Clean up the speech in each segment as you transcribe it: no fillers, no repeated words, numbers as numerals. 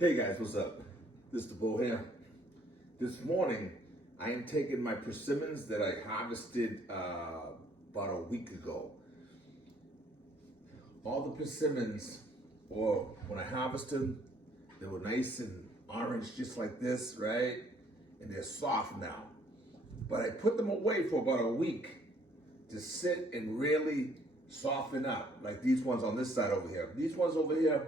Hey guys, what's up? This is the Bull here. This morning, I am taking my persimmons that I harvested about a week ago. All the persimmons, or when I harvested them, they were nice and orange just like this, right? And they're soft now. But I put them away for about a week to sit and really soften up, like these ones on this side over here. These ones over here,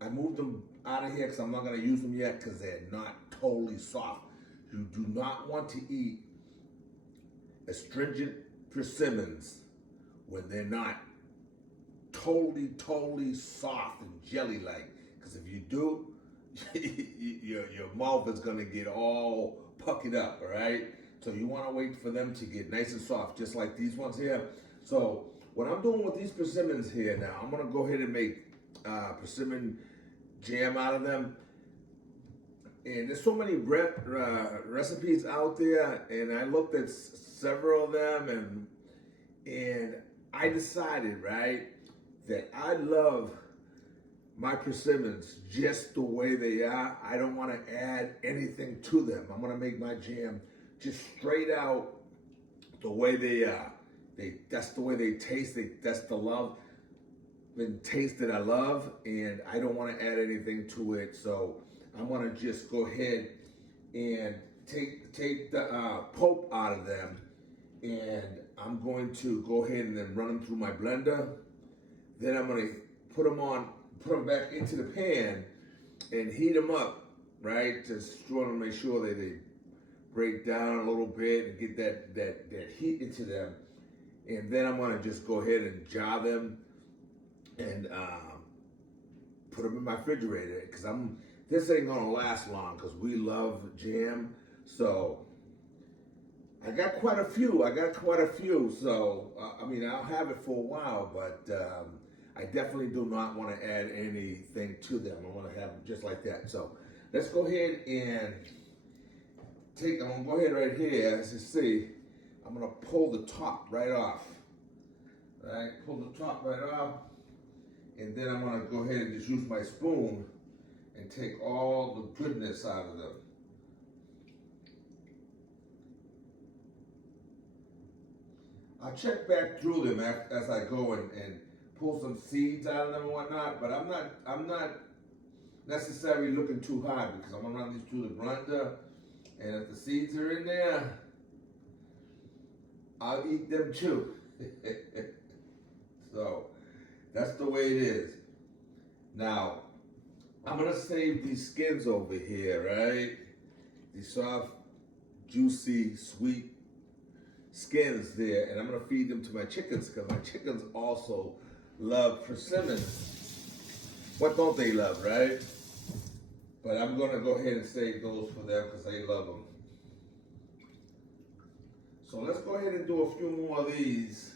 I moved them out of here because I'm not going to use them yet because they're not totally soft. You do not want to eat astringent persimmons when they're not totally soft and jelly-like. Because if you do, your mouth is going to get all puckered up, all right? So you want to wait for them to get nice and soft, just like these ones here. So what I'm doing with these persimmons here now, I'm going to go ahead and make persimmon jam out of them. And there's so many recipes out there, and I looked at several of them, and I decided, right, that I love my persimmons just the way they are. I don't want to add anything to them. I'm going to make my jam just straight out the way they are. That's the way they taste. That's the love and taste that I love, and I don't want to add anything to it. So I'm going to just go ahead and take the pulp out of them, and I'm going to go ahead and then run them through my blender. Then I'm going to put them back into the pan and heat them up, right? Just want to make sure that they break down a little bit and get that heat into them. And then I'm going to just go ahead and jar them and put them in my refrigerator because this ain't gonna last long because we love jam. So I got quite a few. So I mean, I'll have it for a while, but I definitely do not want to add anything to them. I want to have them just like that. So let's go ahead and I'm gonna go ahead right here. As you see, I'm gonna pull the top right off. All right, pull the top right off. And then I'm gonna go ahead and just use my spoon and take all the goodness out of them. I'll check back through them as I go and pull some seeds out of them and whatnot, but I'm not necessarily looking too hard because I'm gonna run these through the blender, and if the seeds are in there, I'll eat them too. So that's the way it is. Now, I'm gonna save these skins over here, right? These soft, juicy, sweet skins there, and I'm gonna feed them to my chickens because my chickens also love persimmons. What don't they love, right? But I'm gonna go ahead and save those for them because they love them. So let's go ahead and do a few more of these.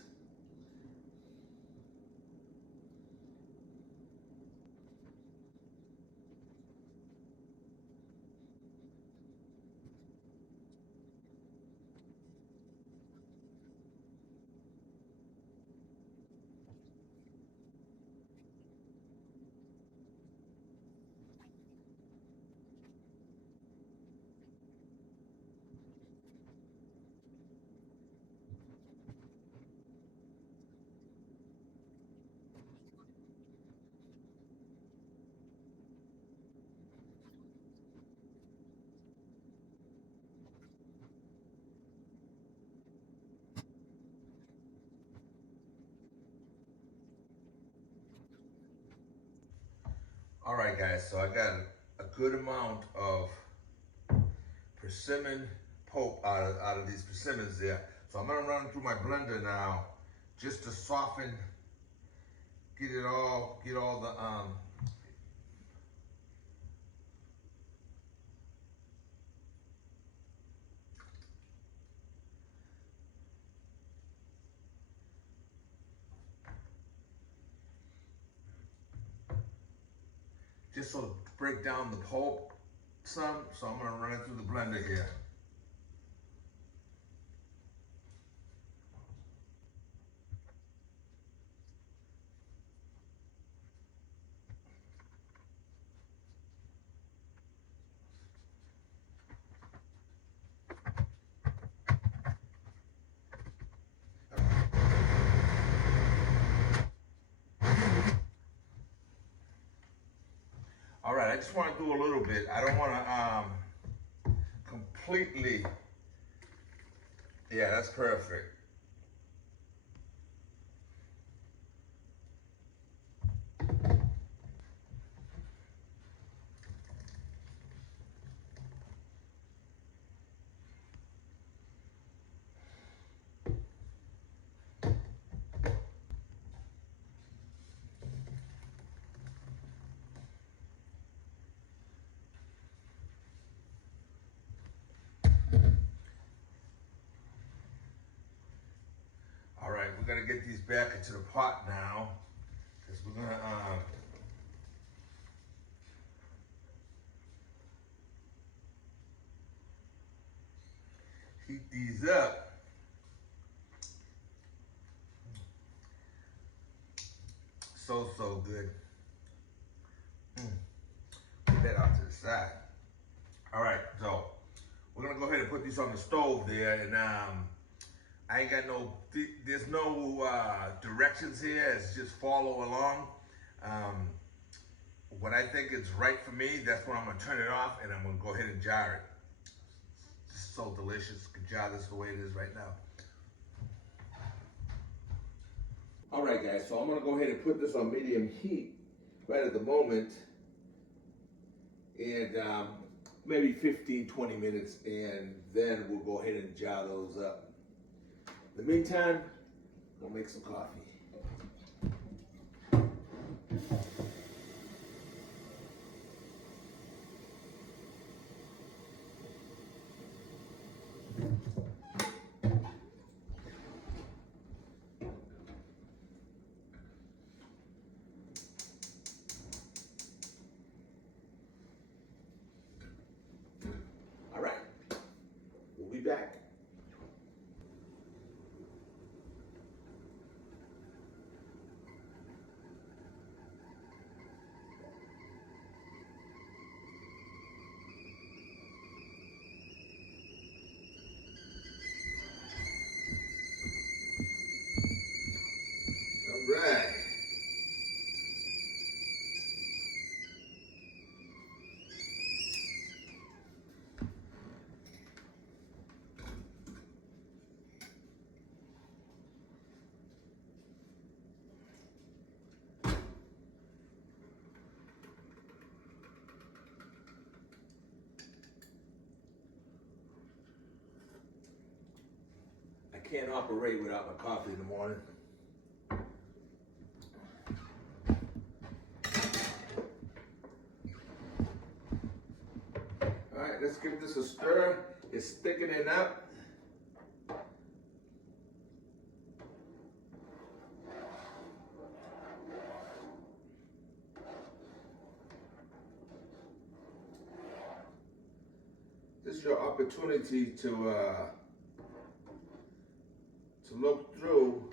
All right, guys, so I got a good amount of persimmon pulp out of these persimmons there. So I'm gonna run them through my blender now just to soften, get all the just so to break down the pulp some. So I'm gonna run it through the blender here. All right, I just want to do a little bit. I don't want to completely. Yeah, that's perfect. All right, we're gonna get these back into the pot now, because we're gonna heat these up. So good. Put that out to the side. All right, so we're gonna go ahead and put these on the stove there, and I ain't got no, there's no directions here. It's just follow along. When I think it's right for me, that's when I'm gonna turn it off, and I'm gonna go ahead and jar it. It's so delicious. Could jar this the way it is right now. All right, guys, so I'm gonna go ahead and put this on medium heat right at the moment, and maybe 15, 20 minutes, and then we'll go ahead and jar those up. In the meantime, we'll make some coffee. All right, we'll be back. Right. I can't operate without my coffee in the morning. Let's give this a stir. It's thickening up. This is your opportunity to look through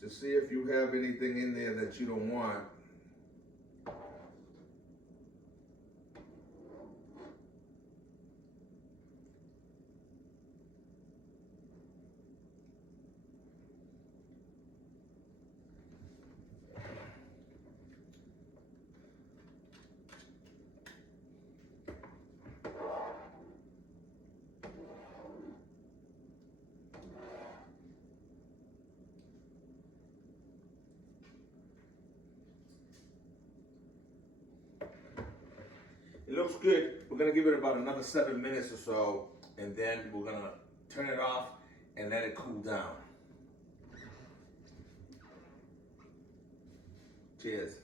to see if you have anything in there that you don't want. It looks good. We're gonna give it about another 7 minutes or so, and then we're gonna turn it off and let it cool down. Cheers.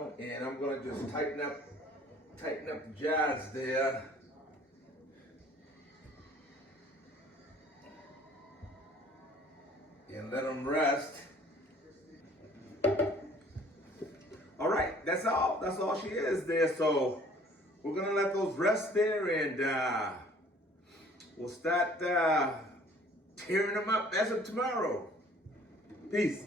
now, and I'm gonna just tighten up the jars there. And let them rest. All right, that's all. That's all she is there. So we're gonna let those rest there, and we'll start tearing them up as of tomorrow. Peace.